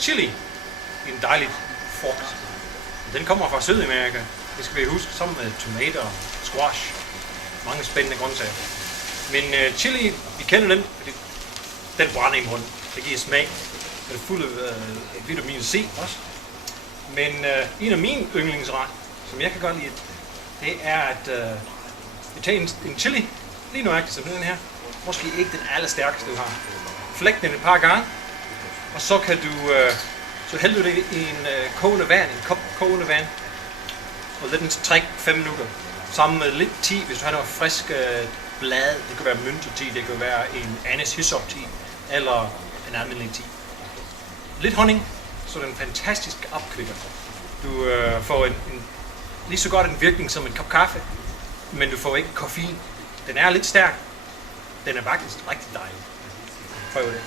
chili. En dejlig frugt. Den kommer fra Sydamerika. Det skal vi huske, sammen med tomater og squash. Mange spændende grøntsager. Men chili, vi kender den, fordi den brænder i munden. Det giver smag. Den er fuld af vitamin C også. Men en af mine yndlingsret, som jeg kan godt lide, det er at vi tager en chili, lige nøjagtigt som den her. Måske ikke den allerstærkeste, du har. Flæk den et par gange, og så kan du så hælder du det i en kogende vand, en kop kogende vand, og lad den trække 5 minutter. Sammen med lidt te, hvis du har noget frisk blad. Det kan være mynte-te, det kan være en anis hyssop-te, eller en almindelig te. Lidt honning, så er den fantastisk opkvikker. Du får lige så godt en virkning som en kop kaffe, men du får ikke koffein. Den er lidt stærk. Den er faktisk rigtig dejlig. Prøv det.